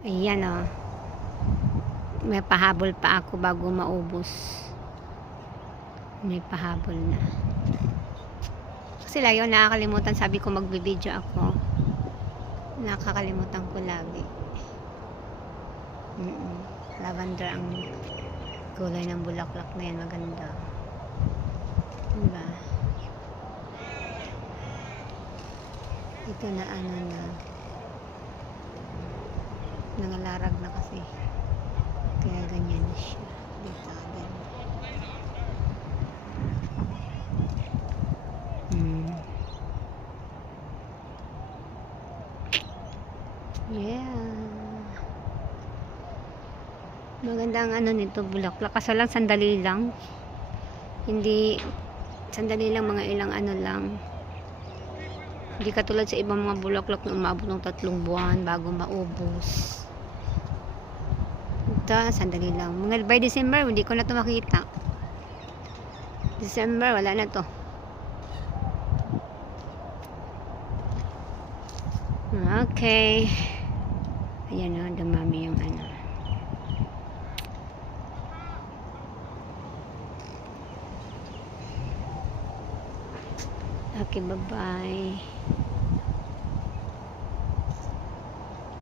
Ayan o. May pahabol pa ako bago maubos. May pahabol na. Kasi lagi ako nakakalimutan. Sabi ko magbibideo ako. Nakakalimutan ko lagi. Lavender ang kulay ng bulaklak na yan. Maganda. Diba? Ito na ano na. Nangalarag na kasi. Kaya ganyan siya. Dito, ganyan. Yeah. Maganda ang ano nito, bulaklak. Kaso lang, sandali lang. Hindi, sandali lang, mga ilang ano lang. Hindi katulad sa ibang mga bulaklak na umabot ng 3 buwan bago maubos. Ito, sandali lang. Mga by December, hindi ko na ito makita. December, wala na to. Okay. Ayan o, dumami yung ano. Okay, bye-bye.